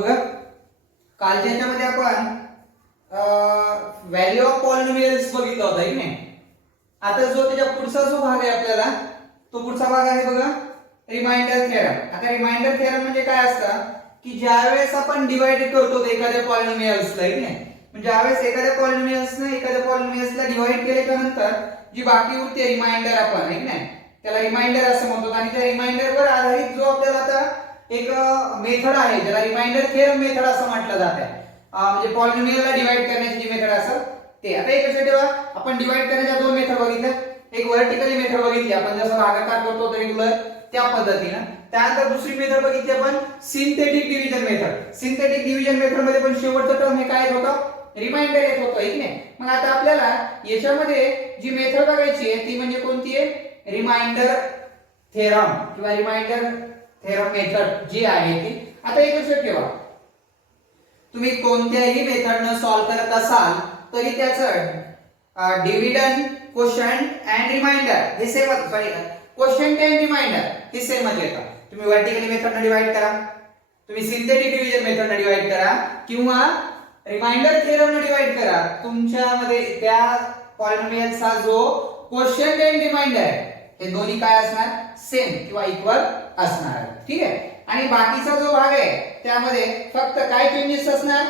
बघा कालच्या याच्यामध्ये आपण व्हॅल्यू ऑफ पॉलिनोमियल्स बघितलं होतं की नाही. आता जो त्याच्या पुढचा जो भाग आहे आपल्याला तो पुढचा भाग आहे बघा रिमाइंडर थेरम. आता रिमाइंडर थेरम म्हणजे काय असतं की ज्यावेळेस आपण डिवाइड करतो एखाद्या पॉलिनोमियल्सला की नाही, म्हणजे ज्यावेळेस एखाद्या पॉलिनोमियल्सला डिवाइड केल्याच्या नंतर जी बाकी उरते रिमाइंडर आपण आहे की नाही त्याला रिमाइंडर असं म्हणतो. आणि त्या रिमाइंडरवर आधारित जो आपल्याला आता एक मेथड आहे ज्याला रिमाइंडर थेरम मेथड असं म्हटलं जातं. म्हणजे पॉलिनोमियलला डिवाइड करण्याची जी मेथड असतं ते. आता एक लक्षात ठेवा आपण डिवाइड करण्याच्या दोन मेथड बघितल्या. एक व्हर्टिकली मेथड बघितली आपण जसं भागाकार करतो रेग्युलर त्या पद्धतीनं. त्यानंतर दुसरी मेथड बघितली आपण synthetic division method. Synthetic division method मध्ये पण शेवटचं टर्म हे काय होतं रिमाइंडर येत होतं एक नाही. मग आता आपल्याला याच्यामध्ये जी मेथड बघायची आहे ती म्हणजे कोणती आहे रिमाइंडर थेरम किंवा रिमाइंडर थेरम मेथड जी आहे ती. आता एक लक्षात ठेवा तुम्ही कोणत्याही मेथडनं सॉल्व्ह करत असाल तरी त्याचं डिव्हिडंड कोशंट अँड रिमाइंडर हे सेम कोशंट अँड रिमाइंडर हे सेमच येतं. तुम्ही व्हर्टिकली मेथडने डिवाइड करा, तुम्ही सिंथेटिक डिव्हिजन मेथडने डिवाइड करा किंवा रिमाइंडर थेरमने डिवाइड करा, तुमच्यामध्ये त्या पॉलिनोमियलचा जो कोशंट अँड रिमाइंडर आहे हे दोन्ही काय असणार सेम किंवा इक्वल असणार. ठीक आहे. आणि बाकीचा जो भाग आहे त्यामध्ये फक्त काय चेंजेस असणार.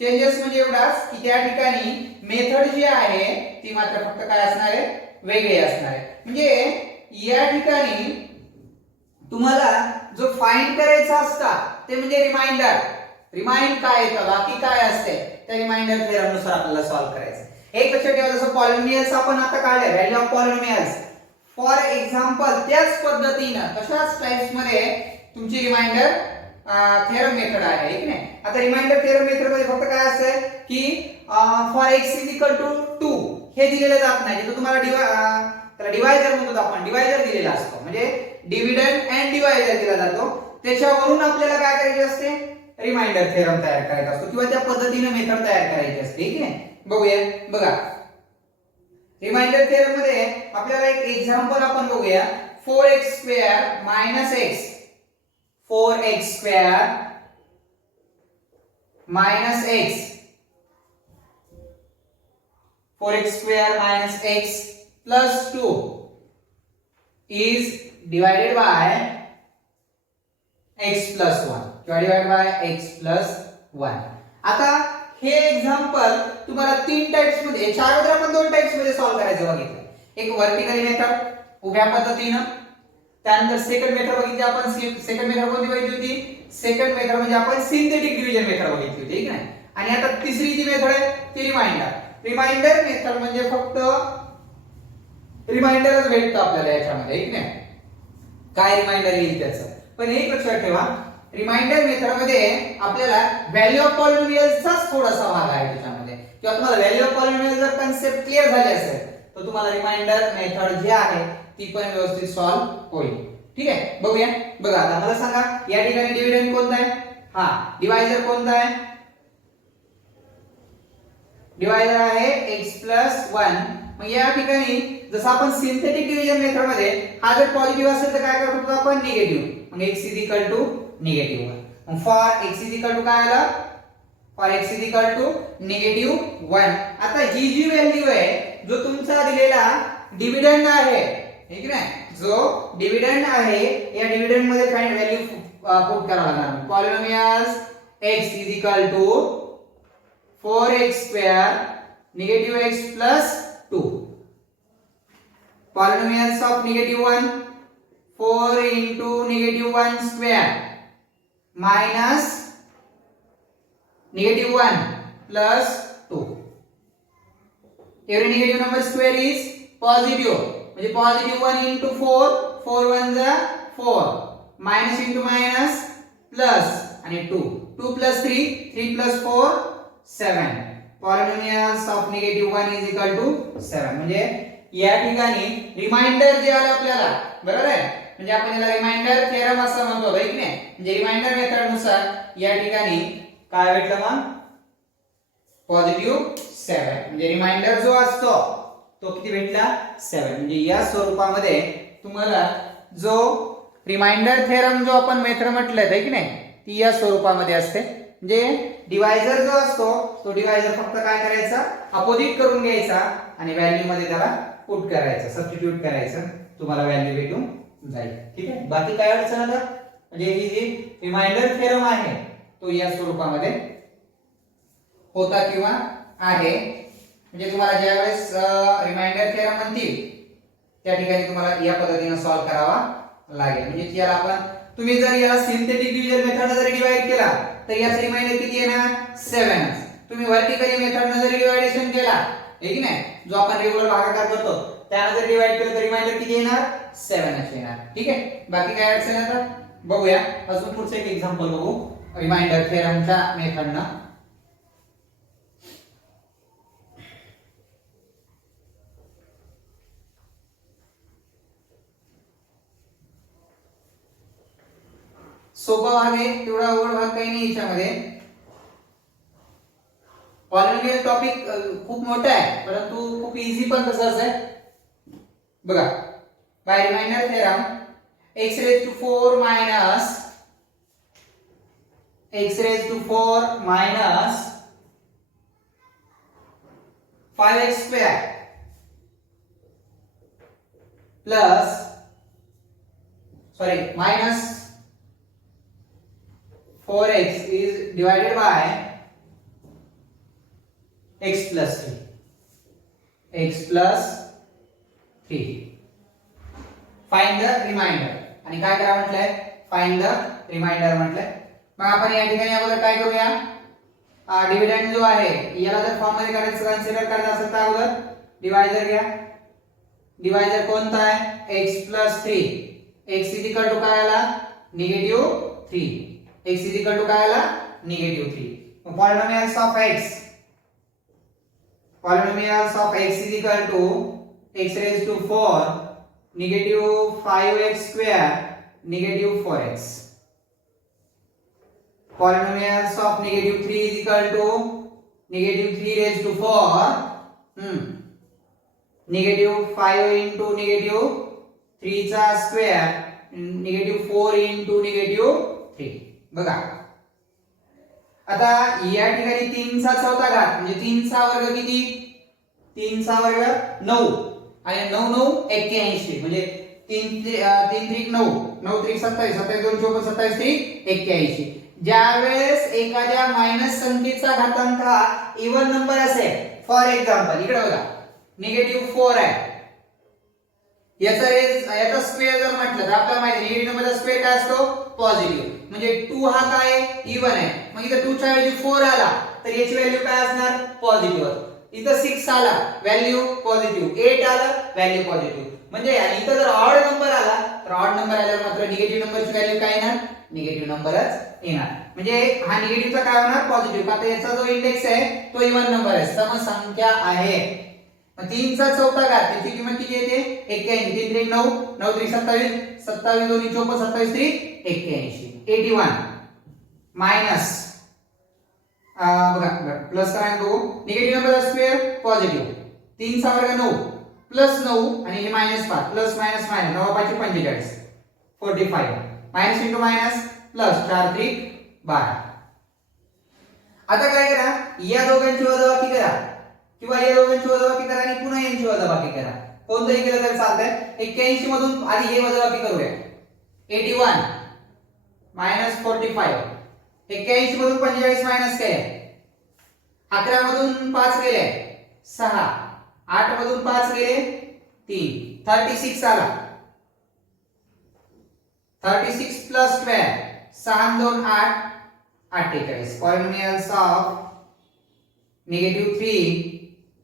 चेंजेस म्हणजे एवढाच की त्या ठिकाणी मेथड जी आहे ती मात्र फक्त काय असणार आहे वेगळी असणार आहे. म्हणजे या ठिकाणी तुम्हाला जो फाइंड करायचा असता ते म्हणजे रिमाइंडर. रिमाइंड काय येतं बाकी काय असते त्या रिमाइंडर थेरमनुसार आपल्याला सॉल्व्ह करायचं. एक लक्षात ठेवा जसं पॉलिनोमियल्स आपण आता काढले value of polynomials for example त्याच पद्धतीनं तशाच टाइप्स मध्ये तुमची रिमाइंडर थेरम मेथड आहे की नाही. आता रिमाइंडर थेरम मेथड मध्ये फक्त काय असतं की for x is equal to 2 हे दिलेलं जात नाही. तिथे तुम्हाला त्याला डिवायझर म्हणतो आपण, डिवायझर दिलेला असतो म्हणजे डिव्हिडंड अँड डिवायझर दिला जातो. त्याच्यावरून आपल्याला काय करायचे असते रिमाइंडर थेरम तयार करायचा असतो किंवा त्या पद्धतीने मेथड तयार करायची असते. ठीक आहे. बघूया बघा रिमाइंडर थेरम मध्ये आपल्याला एक एक्झाम्पल आपण बघूया 4x² - x 4x² - x 4x² - x plus 2 is divided by x plus 1 किंवा divided by x plus 1. आता हे एक्झाम्पल तुम्हाला तीन टाइप्स मध्ये चार आपण दोन टाइप्स मध्ये सॉल्व्ह करायचं बघितलं. एक व्हर्टिकली मेथड उभ्या पद्धतीनं, त्यानंतर सेकंड मेथड बघितली आपण. सेकंड मेथड कोणती बघितली होती सेकंड मेथड म्हणजे आपण सिंथेटिक डिव्हिजन मेथड बघितली होती ठीक आहे. आणि आता तिसरी जी मेथड आहे ती रिमाइंडर. रिमाइंडर मेथड म्हणजे फक्त रिमाइंडरच भेटतं आपल्याला याच्यामध्ये ठीक आहे. काय रिमाइंडर येईल त्याचं. पण एक लक्षात ठेवा रिमाइंडर मेथड मध्ये आपल्याला व्हॅल्यू ऑफ पॉलिनोमियल्सचाच थोडासा भाग आहे त्याच्यामध्ये किंवा तुम्हाला व्हॅल्यू ऑफ पॉलिनोमियल जर कन्सेप्ट क्लिअर झाली असेल तर तुम्हाला रिमाइंडर मेथड जी आहे ती पण व्यवस्थित सॉल्व्ह होईल. ठीक आहे. बघूया बघा आता मला सांगा या ठिकाणी डिव्हिडंड कोणता आहे हा डिवायझर कोणता आहे. डिवायझर आहे x plus 1. मग या ठिकाणी जसं आपण सिंथेटिक डिव्हिजन मेथड मध्ये हा जर पॉझिटिव्ह असेल तर काय करतो आपण निगेटिव्ह. मग x is equal to negative 1. मग for x is equal to काय आला for x is equal to negative 1. आता ही जी व्हॅल्यू आहे जो तुमचा दिलेला डिव्हिडंड आहे ठीक आहे जो डिव्हिडंड आहे या डिव्हिडंड मध्ये फाइंड व्हॅल्यू पुट करावा लागणार. Polynomials x is equal to 4x² negative x plus 2. Polynomials of -1 4 into -1 square minus -1 plus 2. Every negative number square is positive. म्हणजे positive 1 into 4 4 1 जा 4 minus into minus plus आणि 2 2 plus 3 3 plus 4 7. Polynomials of -1 is equal to 7. म्हणजे या ठिकाणी reminder जे आलं आपल्याला बरोबर आहे म्हणजे आपण याला रिमाइंडर थेरम असं म्हणतो की नाही. म्हणजे रिमाइंडर मेथड नुसार या ठिकाणी काय भेटलं मग पॉझिटिव्ह 7. म्हणजे रिमाइंडर जो असतो तो किती भेटला 7. म्हणजे या स्वरूपामध्ये तुम्हाला जो रिमाइंडर थेरम जो आपण मेथड म्हटलंय की नाही ती या स्वरूपामध्ये असते. म्हणजे डिवायझर जो असतो तो डिवायझर फक्त काय करायचा, अपोजिट करून घ्यायचा आणि व्हॅल्यू मध्ये त्याला पुट करायचं, सबस्टिट्यूट करायचं, तुम्हाला व्हॅल्यू भेटून जाईल. ठीक आहे, बाकी काय अडचण आता, म्हणजे ही जी रिमाइंडर थेरम आहे तो या स्वरूपामध्ये होता किंवा आहे. म्हणजे तुम्हाला ज्यावेळेस रिमाइंडर थेरम म्हणतील त्या ठिकाणी तुम्हाला या पद्धतीने सॉल्व्ह करावा लागेल. म्हणजे याला आपण, तुम्ही जर याला सिंथेटिक डिव्हिजन मेथडने जर डिवाइड केला तर याचा रिमाइंडर किती येणार, 7. तुम्ही वर्टिकली मेथडने जर डिव्हायडेशन केला, हे की नाही, जो आपण रेग्युलर भागाकार करतो त्याने जर डिवाइड केलं तर रिमाइंडर किती येणार, 7 येणार. ठीक आहे, बाकी काय अडचण आता बघूया. अजून पुढचं एक एक्झाम्पल बघू रिमाइंडर थेरमच्या मेथडनं. सोपा भाग आहे, तेवढा अवघड भाग काही नाही याच्यामध्ये. पॉलिनोमियल टॉपिक खूप मोठा आहे परंतु खूप इझी पण तसाच आहे. बघा, by remainder theorem x raised to 4 minus x raised to 4 minus 5x square plus minus 4x is divided by x plus 3. x plus 3. Find the remainder. आणि काय करा म्हटलंय, फाइंड द रिमाइंडर म्हटलंय. मग आपण या ठिकाणी अगोदर काय करूया, डिव्हिडंड जो आहे याला जर फॉर्म मध्ये करायचं, कन्सिडर करायचं असेल तर अगोदर डिवायझर घ्या. डिवायझर कोणता आहे, x plus 3. x is equal to काय आला, -3. x is equal to काय आला, -3. मग polynomials of x, polynomials of x is equal to x raised to 4 negative 5x square negative 4x. Polynomials of -3 is equal to -3 raised to 4 negative 5 into -3 चा square -4 into -3. बघा आता या ठिकाणी 3 चा चौथा घात म्हणजे 3 चा वर्ग किती, 3 चा वर्ग 9 आणि 9 9 81 म्हणजे 3 3 9 9 3 27 27 2 24 27 3 81. ज्यावेळेस एखाद्या मायनस संख्येचा घातांक हा इव्हन नंबर असेल, फॉर एक्झाम्पल इकडे बघा -4 आहे, याचा स्क्वेअर जर म्हटलं तर आपल्याला माहिती आहे निगेटिव्ह नंबरचा स्क्वेअर काय असतो, पॉझिटिव्ह. म्हणजे 2 हा काय इव्हन आहे, मग इथं 2 च्या ऐवजी 4 आला तर याची व्हॅल्यू काय असणार, पॉझिटिव्ह. इथं 6 आला व्हॅल्यू पॉझिटिव्ह, 8 आला व्हॅल्यू पॉझिटिव्ह. म्हणजे आणि इथं जर ऑड नंबर आला तर ऑड नंबर आल्यावर मात्र निगेटिव्ह नंबरची व्हॅल्यू काय येणार, निगेटिव्ह नंबरच येणार. म्हणजे हा निगेटिव्हचा काय होणार, पॉझिटिव्ह. आता याचा जो इंडेक्स आहे तो इव्हन नंबर आहे, समसंख्या आहे. 3 चा चौथा घात त्याची किंमत किती येते, 81. 3 3 9 9 3 27 27 2 24 27 3 81. 81 मायनस बघा प्लस काय बघू, निगेटिव्ह नंबरचा स्क्वेअर पॉझिटिव्ह, 3 चा वर्ग 9 प्लस 9 आणि हे minus 5 plus minus minus 9 5 45 45 minus into minus plus 4 3 12. आता काय करा, या दोघांची वजाबाकी करा किंवा या दोघांची वजाबाकी करा आणि पुन्हा यांची वजाबाकी करा, कोणतंही केलं तरी चालतंय. 81 मधून आधी हे वजाबाकी करूया, 81 मायनस 45. 81 मधून 45 मायनस केले, 11 मधून 5 गेले 6, 8 मधून 5 गेले 3, 36 आला. 36 plus 12 6 2 8 48. Polynomials of -3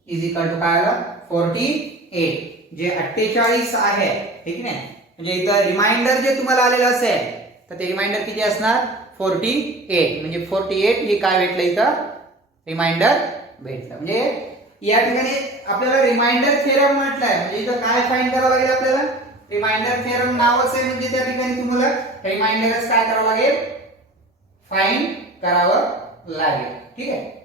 is equal to काय आला, 48. जे 48 आहे, ठीक आहे. म्हणजे इथं रिमाइंडर जे तुम्हाला आलेलं असेल तर ते रिमाइंडर किती असणार, 48. म्हणजे 48 हे काय भेटलं इथं, रिमाइंडर भेटलं. म्हणजे या ठिकाणी आपल्याला रिमाइंडर थेरम म्हटलंय, म्हणजे इथं काय फाइंड करावं लागेल आपल्याला, रिमाइंडर थेरम नावच आहे म्हणजे त्या ठिकाणी तुम्हाला रिमाइंडरच काय करावं लागेल, फाइंड करावं लागेल. ठीक आहे.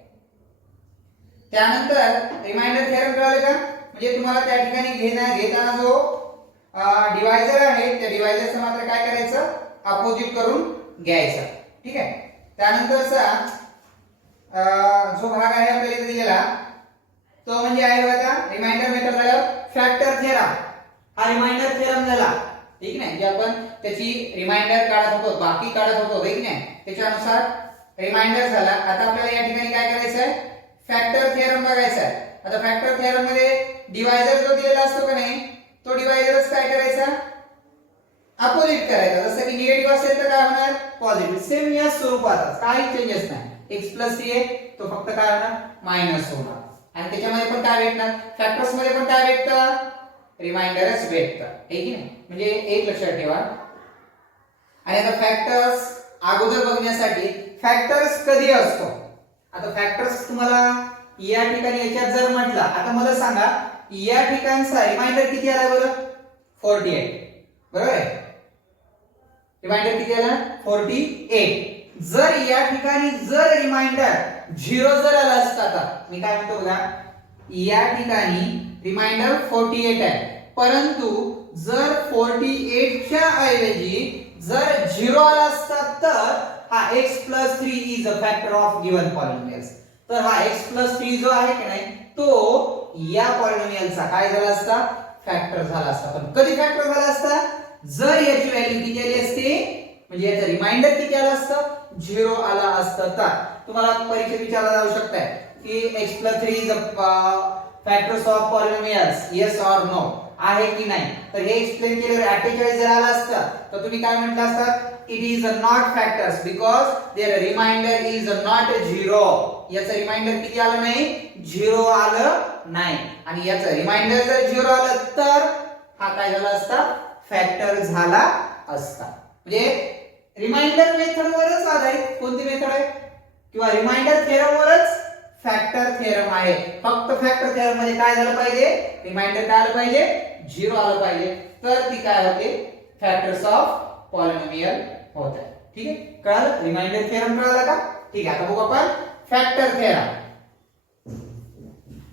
त्यानंतर रिमाइंडर थेरम कळालं का, म्हणजे तुम्हाला त्या ठिकाणी घेताना जो डिवायझर आहे त्या डिवायझरचं मात्र काय करायचं, अपोजिट करून घ्यायचं. ठीक आहे. त्यानंतरचा जो भाग आहे आपल्याला इथे दिलेला तो म्हणजे आहे बघा रिमाइंडर मेथड झालं फॅक्टर थेरम. हा रिमाइंडर थेरम झाला, ठीक नाही, जे आपण त्याची रिमाइंडर काढत होतो, बाकी काढत होतो, ठीक नाही, त्याच्यानुसार रिमाइंडर झाला. आता आपल्याला या ठिकाणी काय करायचं आहे, फॅक्टर थेरम बघायचा आहे. आता फॅक्टर थेरम मध्ये डिवायझर जो दिलेला असतो का नाही, तो डिवायझरच काय करायचा, अपोजिट करायचा. जसं की निगेटिव्ह असेल तर काय होणार, पॉझिटिव्ह. सेम या स्वरूपातच काही चेंजेस नाही. x प्लस सी आहे तो फक्त काय होणार, मायनस होणार. आणि त्याच्यामध्ये पण काय भेटणार, फॅक्टर्स मध्ये पण काय भेटतं, रिमाइंडरच भेटतं, ठीक आहे नाही. म्हणजे एक लक्षात ठेवा. आणि आता फॅक्टर्स अगोदर बघण्यासाठी फॅक्टर्स कधी असतो, आता फॅक्टर्स तुम्हाला या ठिकाणी याच्यात जर म्हटलं, आता मला सांगा या ठिकाणचा रिमाइंडर किती आला बरं, 48 बरोबर आहे. रिमाइंडर किती आला, 48. जर या ठिकाणी जर रिमाइंडर 0 जर आला असता, तर मी काय म्हणतो बघा, या ठिकाणी रिमाइंडर 48 आहे, परंतु जर 48 च्या ऐवजी जर 0 आला असता तर हा x plus 3 is a factor of given polynomials. तर हा x plus 3 जो आहे की नाही तो या पॉलिनोमियलचा काय झाला असता, फॅक्टर झाला असता. पण कधी फॅक्टर झाला असता, जर याची व्हॅल्यू किती आली असते, म्हणजे याचा रिमाइंडर किती आला असता, 0 आला असता. तर तुम्हाला परीक्षेत विचारला जाऊ शकते की x plus 3 is a factors of polynomials, yes or no, आहे की नाही. तर हे एक्सप्लेन केल्यावर 48 जर आला असता तर तुम्ही काय म्हटलं असतं, it is not factors because their remainder is not 0. याचा रिमाइंडर किती आलं नाही, 0 आलं नाही. आणि याचा रिमाइंडर जर 0 आलं तर हा काय झाला असता, फॅक्टर झाला असता. म्हणजे रिमाइंडर मेथड वरच आधारित कोणती मेथड आहे, किंवा रिमाइंडर थेरम वरच फॅक्टर थेरम आहे. फक्त फॅक्टर थेरम मध्ये काय झालं पाहिजे, रिमाइंडर काय आलं पाहिजे, 0 आलं पाहिजे, तर ती काय होते, फॅक्टर्स ऑफ पॉलिनोमियल होत आहे. ठीक आहे, कळालं, रिमाइंडर थेरम कळाला का. ठीक आहे, आता बघू आपण फॅक्टर थेरम.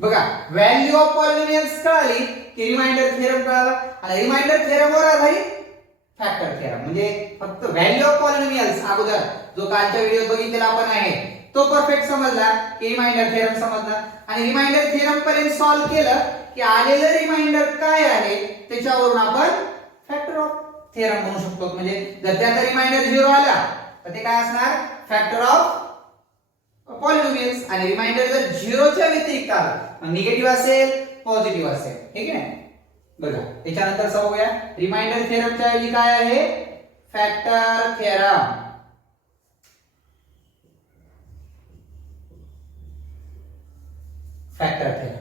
बघा व्हॅल्यू ऑफ पॉलिनोमियल्स कळाली की रिमाइंडर थेरम कळाला, आणि रिमाइंडर थेरम वर आधारित फॅक्टर थेरम. म्हणजे फक्त व्हॅल्यू ऑफ पॉलिनोमियल्स अगोदर जो कालच्या व्हिडिओ बघितलेला आपण आहे तो परफेक्ट समजला की रिमाइंडर थेरम समजला. आणि रिमाइंडर थेरम पर्यंत सॉल्व केलं की आलेलं रिमाइंडर काय आहे त्याच्यावरून आपण फॅक्टर ऑफ थेरम म्हणू शकतो. म्हणजे जर त्याचा रिमाइंडर 0 आला तर ते काय असणार, फॅक्टर ऑफ पॉलिनोमियल्स. आणि रिमाइंडर जर 0 च्या व्यतिरिक्त आला, मग निगेटिव्ह असेल पॉझिटिव्ह असेल, ठीक आहे. बघा त्याच्यानंतर बघूया रिमाइंडर थेरमच्या ऐवजी काय आहे, फॅक्टर थेरम. फॅक्टर थेरम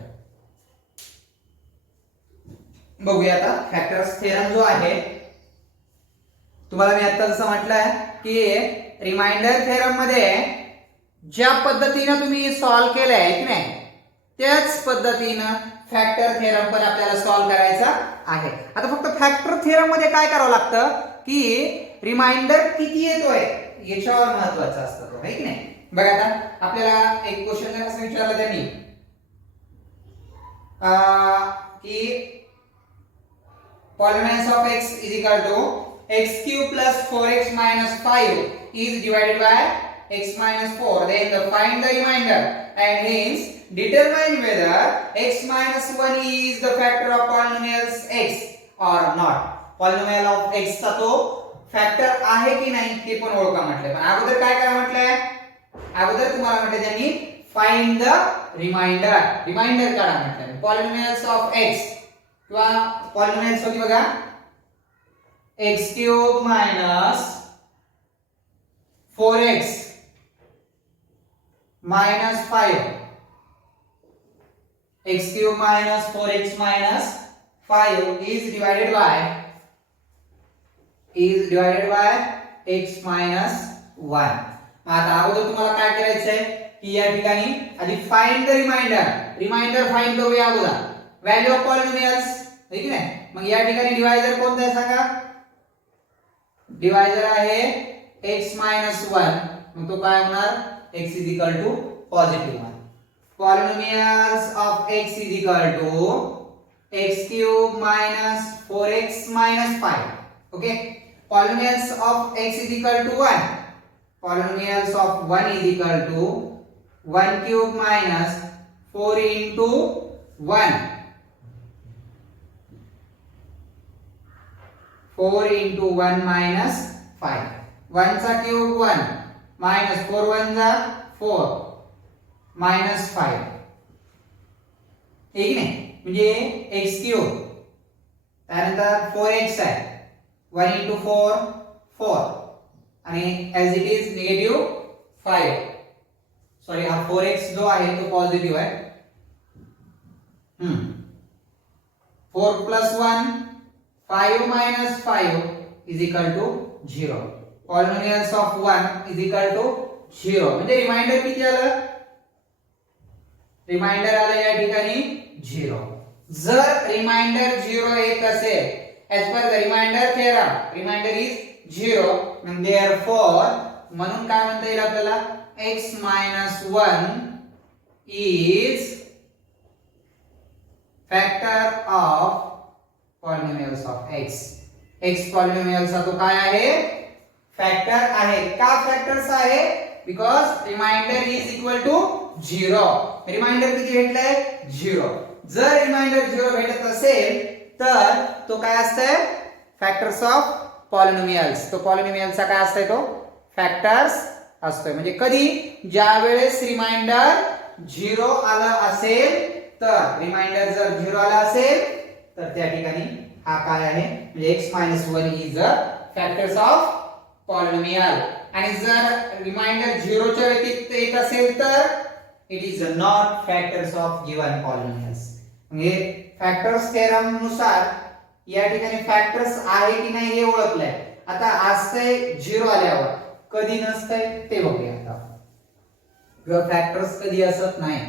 बघूया. आता फॅक्टर्स थेरम जो आहे, तुम्हाला मी आता जसं म्हटलंय की रिमाइंडर थेरम मध्ये ज्या पद्धतीने तुम्ही सॉल्व केलंय की नाही त्याच पद्धतीनं फॅक्टर थेरम पण आपल्याला सॉल्व करायचा आहे. आता फक्त फॅक्टर थेरम मध्ये काय करावं लागतं की रिमाइंडर किती येतोय याच्यावर महत्त्वाचं असतं, आहे की नाही. बघा आता आपल्याला एक क्वेश्चन असं विचारलं त्यांनी की polynomials of x is equal to x cube plus 4x minus 5 is divided by x minus 4. Then find the remainder and hence determine whether x minus 1 is the factor of polynomials x or not. Polynomial of x चा तो factor आहे की नाही ते पण ओळखा म्हटलंय. पण अगोदर काय करा म्हटलंय, अगोदर तुम्हाला म्हटलं त्यांनी फाइंड द रिमाइंडर, रिमाइंडर काढा म्हटलं. पॉलिनोमियल्स ऑफ x किंवा पॉलिनोमियल्स होती बघा x cube minus 4x minus 5, x cube minus 4x minus 5 is divided by x minus 1. आता अगोदर तुम्हाला काय करायचंय की या ठिकाणी आधी find the remainder, remainder find करूया अगोदर. व्हॅल्यू ऑफ पॉलिनोमियल्स, ठीक आहे. मग या ठिकाणी डिवायझर कोणता आहे सांगा, डिवायझर आहे x minus 1. मग तो काय होणार, x is equal to positive 1. Polynomials of x is equal to x cube minus 4x minus 5. Okay. Polynomials of x is equal to 1. polynomials of 1 is equal to 1 cube minus 4 into 1. 4 into 1 minus 5. 1 चा cube 1 minus 4 1 जा 4 minus 5. ठीक नाही म्हणजे x cube त्यानंतर 4x आहे 1 into 4 4 आणि as it is negative 5. Sorry हा 4x जो आहे तो पॉझिटिव्ह आहे 4 plus 1 5 minus 5 is equal to 0. Polynomials of 1 is equal to 0. म्हणजे रिमाइंडर किती आलं रिमाइंडर आलं या ठिकाणी 0. जर रिमाइंडर 0 येत असेल as per the remainder theorem remainder is 0 and therefore म्हणून काय म्हणता येईल आपल्याला x minus 1 is factor of polynomials of x. x polynomials चा तो काय आहे फॅक्टर आहे. का फॅक्टर्स आहे because remainder is equal to 0. Remainder किती भेटलाय 0. जर रिमाइंडर 0 भेटत असेल तर तो काय असतंय फॅक्टर्स ऑफ पॉलिनोमियल्स. तो पॉलिनोमियलचा काय असतंय तो फॅक्टर्स असतोय. म्हणजे कधी ज्या वेळेस रिमाइंडर 0 आला असेल तर रिमाइंडर जर 0 आला असेल तर त्या ठिकाणी हा काय आहे म्हणजे x - 1 is a factors of polynomial. आणि जर रिमाइंडर 0 च्या व्यतिरिक्त येत असेल तर it is not factors of given polynomials. म्हणजे फॅक्टर्स थेरम नुसार या ठिकाणी फॅक्टर्स आहे की नाही हे ओळखलंय. आता असतंय 0 आल्यावर कधी नसतंय ते बघूया. आता किंवा फॅक्टर्स कधी असत नाही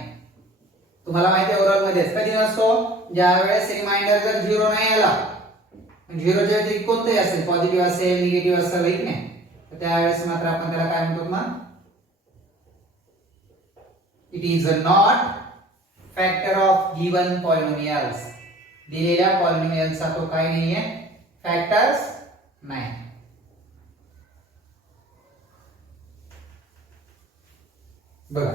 तुम्हाला माहिती आहे ओरल मध्ये कधी नसतो ज्या वेळेस रिमाइंडर जर 0 नाही आला 0 च्या व्यतिरिक्त कोणतेही असेल पॉझिटिव्ह असेल निगेटिव्ह असेल ठीक नाही तर त्यावेळेस मात्र आपण त्याला काय म्हणतो मग it is not factor of given polynomials. दिलेल्या पॉलिनोमियलचा तो काय नाहीये फॅक्टर्स नाही. बघा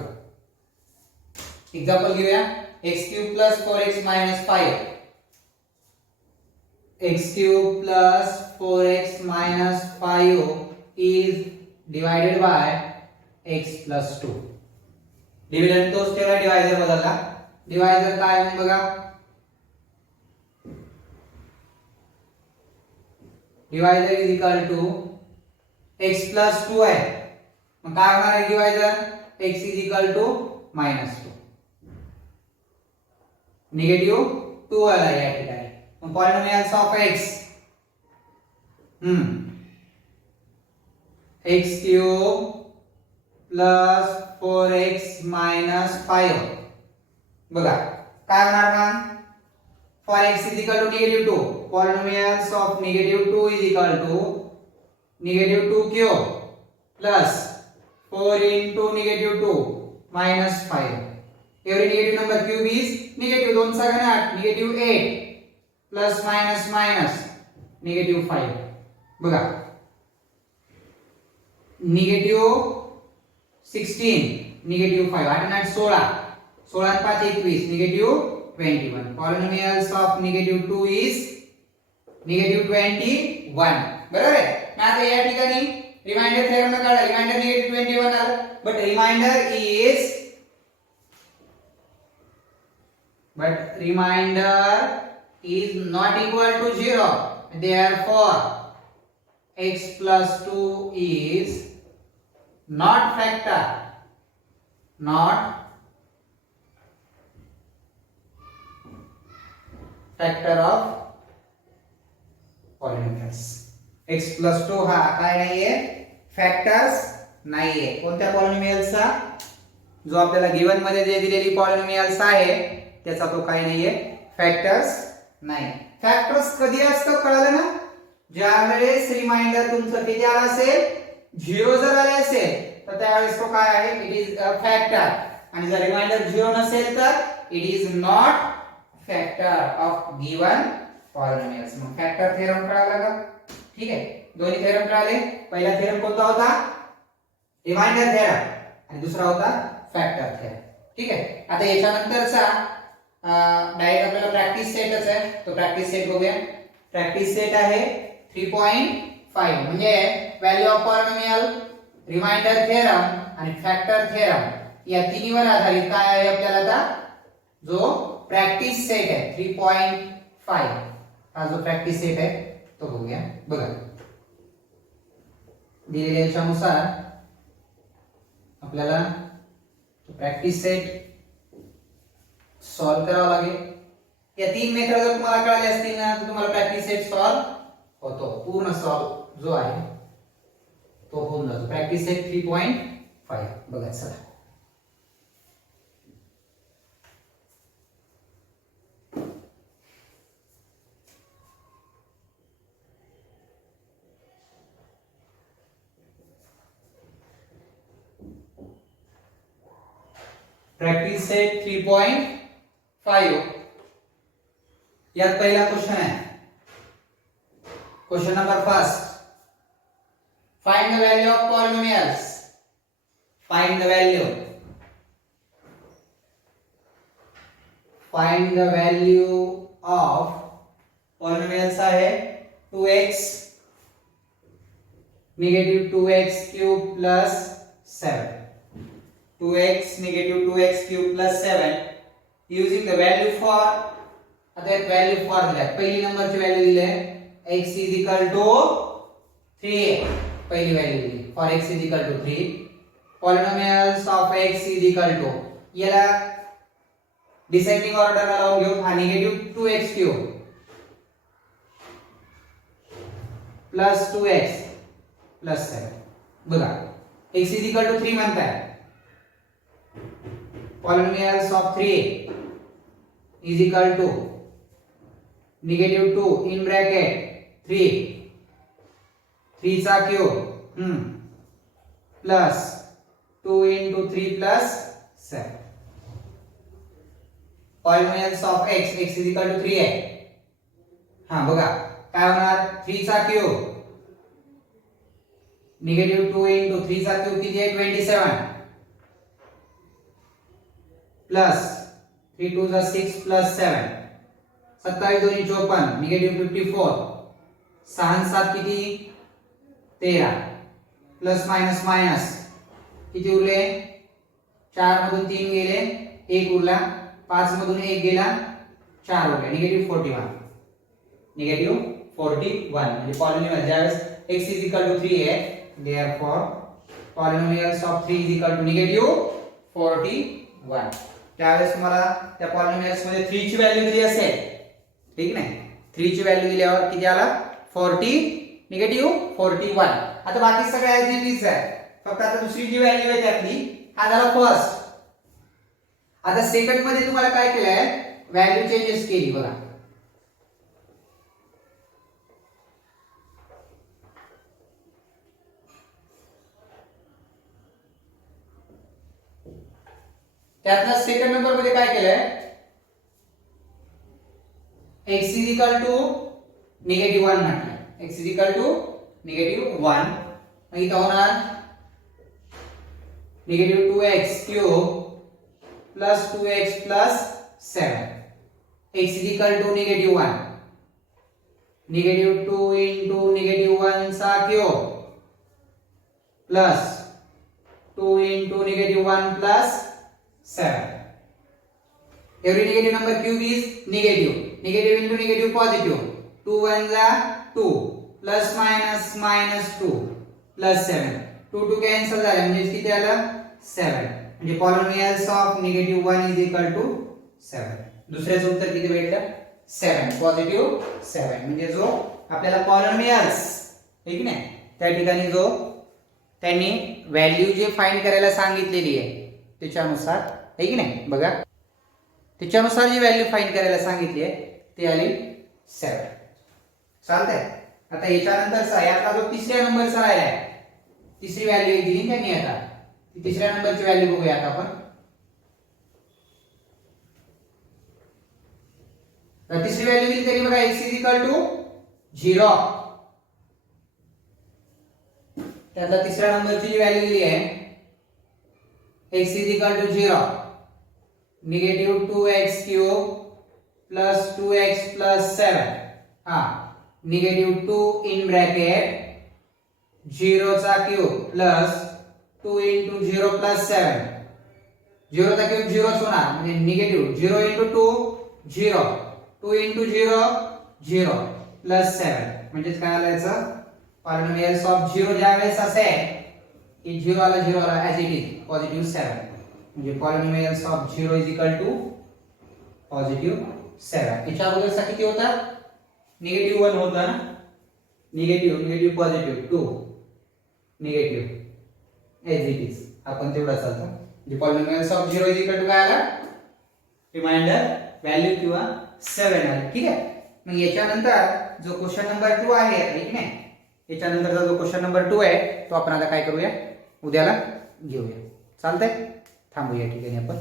एग्जांपल घेऊया x³ + 4x - 5 x³ + 4x - 5 is divided by x + 2. Dividend तोच ठेवला डिवायझर बदलला. डिवायझर काय आहे बघा divisor is equal to x + 2 आहे. मग काय होणार आहे divisor x is equal to -2 negative 2 आला या ठिकाणी. मग polynomials of x x³ + 4x - 5 बघा काय होणार मग for x is equal to -2 polynomials of -2 is equal to -2 cube plus 4 into -2 minus 5. Every negative number cube is negative 2 7 8 -8 plus minus minus -5. बघा -16 -5 8 आणि 16 16 आणि 5 21 -21. Polynomials of -2 is -21. बरोबर आहे. आता या ठिकाणी रिमाइंडर थेरम न काढा रिमाइंडर -21 आलं but remainder is not equal to 0. Therefore x + 2 is not factor of polynomials. x + 2 हा काय नाहीये फॅक्टर्स नाहीये. कोणत्या पॉलिनोमियलचा जो आपल्याला गिवन मध्ये जे दिलेली पॉलिनोमियल्स आहे त्याचा तो काय नाहीये फॅक्टर्स नाही. फॅक्टर्स कधी असतं कळलं ना ज्या वेळेस रिमाइंडर तुमचं किती आला असेल 0 जर आले असेल तर त्यावेळेस तो काय आहे इट इज अ फॅक्टर. आणि जर रिमाइंडर 0 नसेल तर it is not factor of given polynomials. मग फॅक्टर थेरम कळाला का ठीक आहे. दोन्ही थेरम कळाले. पहिला थेरम कोणता होता रिमाइंडर थेरम आणि दुसरा होता फॅक्टर थेरम. ठीक आहे. आता याच्यानंतरचा डायरेक्ट आपल्याला प्रॅक्टिस सेटच आहे. तो प्रॅक्टिस सेट बघूया. प्रॅक्टिस सेट आहे 3.5 म्हणजे value of polynomial, remainder theorem आणि फॅक्टर थेरम या तिन्हीवर आधारित काय आहे आपल्याला आता जो प्रॅक्टिस सेट आहे 3.5 हा जो प्रॅक्टिस सेट आहे तो बघूया. बघा दिलेल्या याच्यानुसार आपल्याला प्रॅक्टिस सेट सॉल्व करावा लागेल. या तीन मेथड जर तुम्हाला कळले असतील ना तर तुम्हाला प्रॅक्टिस सेट सॉल्व होतो. पूर्ण सॉल्व जो आहे तो होऊन जातो. प्रॅक्टिस सेट 3.5 बघा. चला प्रॅक्टिस सेट 3.5 यात पहिला क्वेश्चन आहे. Question number first, find the value of polynomials. Find the value. Find the value of polynomials आहे 2x negative 2x cube plus 7. 2x negative 2x cube plus 7 using the value for. आता एक value for दिलाय. पहिली नंबरची value दिली आहे x is equal to 3. पहिली value दिली for x is equal to 3. Polynomials of x is equal to याला डिसेंडिंग ऑर्डर लावून घेऊ. हा negative 2x cube plus 2x plus 7. बघा x is equal to 3 म्हणताय. Polynomials of 3 is equal to negative 2 in bracket 3 चा cube plus 2 into 3 plus 7. Polynomials of x is equal to 3 आहे. हा बघा काय होणार 3 चा क्यूब निगेटिव्ह 2 into 3 चा क्यूब किती आहे 27 प्लस 3 2 जा 6 प्लस 7 27 2 54 निगेटिव्ह 54 6 7 किती 13 प्लस मायनस मायनस किती उरले 4 मधून 3 गेले 1 उरला 5 मधून 1 गेला 4 उरले निगेटिव्ह 41. निगेटिव्ह 41 म्हणजे पॉलिनॉमियल ज्यावेळेस x is equal to 3 आहे therefore polynomials of 3 is equal to negative 41. त्यावेळेस तुम्हाला त्या पॉलिनॉमियल्स मध्ये 3 ची व्हॅल्यू दिली असेल ठीक नाही 3 ची व्हॅल्यू दिल्यावर किती आला 40 निगेटिव्ह 41. आता बाकी सगळ्या ऍज इट इज आहे फक्त आता दुसरी जी व्हॅल्यू आहे त्यातली हा झाला फर्स्ट. आता सेकंड मध्ये तुम्हाला काय केलंय व्हॅल्यू चेंजेस केली बघा. त्यातला सेकंड नंबर मध्ये काय केलंय x is equal to negative 1 म्हटलंय. x is equal to negative 1 मग इथं होणार negative 2x cube plus 2x plus 7. x is equal to negative 1 negative 2 into negative 1 चा cube plus 2 into negative 1 plus 7. Every negative number cube is negative. Negative into negative positive. 2 1 जा 2 plus minus minus 2 plus 7. 2 2 cancel झाले म्हणजे किती आलं 7. म्हणजे polynomials of negative 1 is equal to 7. दुसऱ्याचं उत्तर किती भेटलं 7 पॉझिटिव्ह 7 म्हणजे जो आपल्याला पॉलिनॉमियल्स ठीक नाही त्या ठिकाणी जो त्यांनी व्हॅल्यू जे फाइंड करायला सांगितलेली आहे त्याच्यानुसार आहे की नाही बघा त्याच्यानुसार जी व्हॅल्यू फाइंड करायला सांगितली आहे ती आली 7. चालतंय. आता याच्यानंतरचा यातला जो तिसऱ्या नंबरचा राहिला आहे तिसरी व्हॅल्यू दिली त्यांनी आता ती तिसऱ्या नंबरची व्हॅल्यू बघूया आता आपण. तर तिसरी व्हॅल्यू दिली तरी बघा x is equal to 0. त्यातला तिसऱ्या नंबरची जी व्हॅल्यू दिली आहे x is equal to 0, negative 2x cube plus 2x plus 7, हा निगेटिव्ह 2 इन ब्रॅकेट 0 चा क्यूब प्लस 2 into 0 प्लस 7, 0 चा क्यूब 0 होणार म्हणजे निगेटिव्ह 0 into 2 0, 2 into 0 0 प्लस 7 म्हणजे काय आलं याचं पॉलिनोमियल्स ऑफ 0 ज्यावेळेस असेल की 0 आला 0 आला ॲज इट इज पॉझिटिव्ह 7 म्हणजे polynomials of 0 is equal to positive 7. याच्या अगोदरचा किती होता निगेटिव्ह 1 होता ना, negative positive 2 negative as it is आपण तेवढा चालतो म्हणजे polynomials of 0 is equal to काय आला रिमाइंडर व्हॅल्यू किंवा 7 आली. ठीक आहे. मग याच्यानंतर जो क्वेश्चन नंबर 2 आहे ठीक आहे, याच्यानंतरचा जो क्वेश्चन नंबर 2 आहे तो आपण आता काय करूया उद्याला घेऊया. चालतंय, थांबूया ठिकाणी आपण.